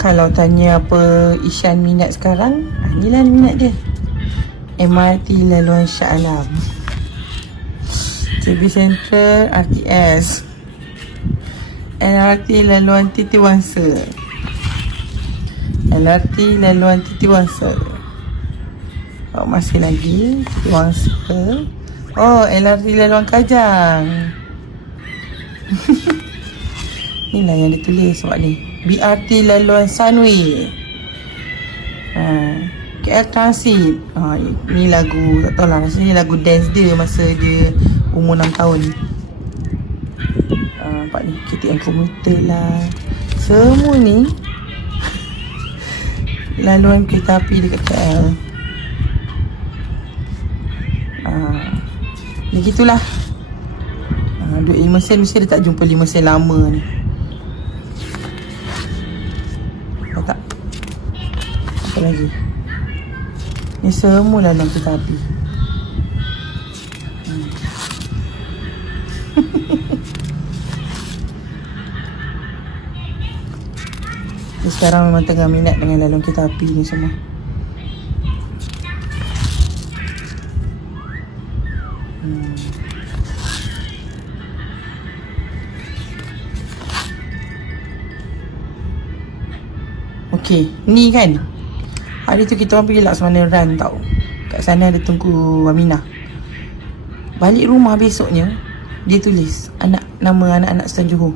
Kalau tanya apa Ishan minat sekarang, inilah minat dia. MRT laluan Shah Alam, JB Central, RTS, LRT laluan Titi Wangsa, LRT laluan Titi Wangsa. Oh, masih lagi Titi Wangsa. Oh, LRT laluan Kajang. Inilah yang ditulis sebab ni. BRT laluan Sunway, KL Transit. Ni lagu, tak tahu lah, rasanya lagu dance dia masa dia umur 6 tahun. Nampak ni, KTM komuter lah. Semua ni laluan kereta api dekat KL. Begitulah. Duit 5 sen mesti dia tak jumpa 5 sen lama ni. Tak. Apa lagi? Ni semua laluan kereta api. Dia sekarang memang tengah minat dengan laluan kereta api ni semua. Okey, ni kan hari tu kita orang pergi Laksamana Run tau. Kat sana ada Tunku Aminah. Balik rumah besoknya, dia tulis nama anak-anak Stan Johor.